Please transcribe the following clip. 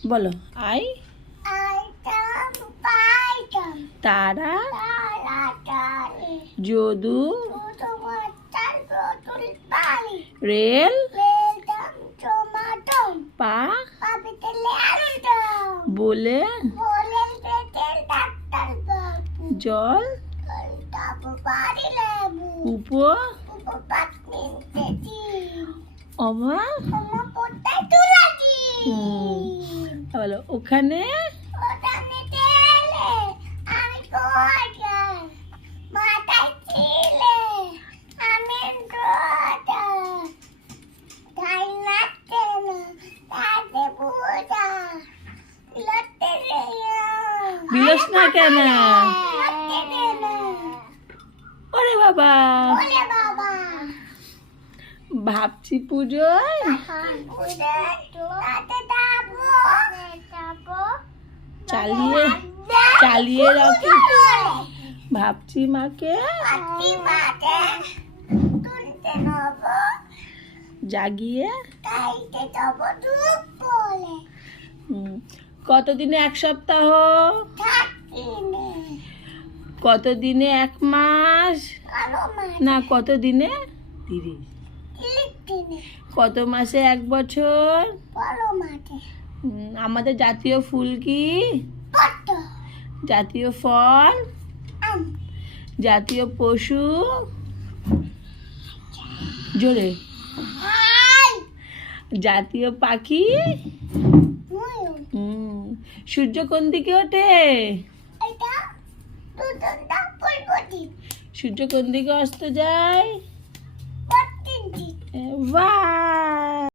বলো আই তারা যদু রেল পা বলে জল উপ অমা বলো ওখানে বিলাস না কেন ওরে বাবা ভাবছি পুজোয় চালিয়ে চালিয়ে রাখি ভাবছি মাকে জাগিয়ে কতদিনে এক সপ্তাহ কতদিনে এক মাস না কতদিনে 30 কত মাসে এক বছর আমাদের জাতীয় ফুল কি জাতীয় ফল জাতীয় পশু জোরে জাতীয় পাখি সূর্য কোন দিকে ওঠে সূর্য কোন দিকে অস্ত যায় বাহ।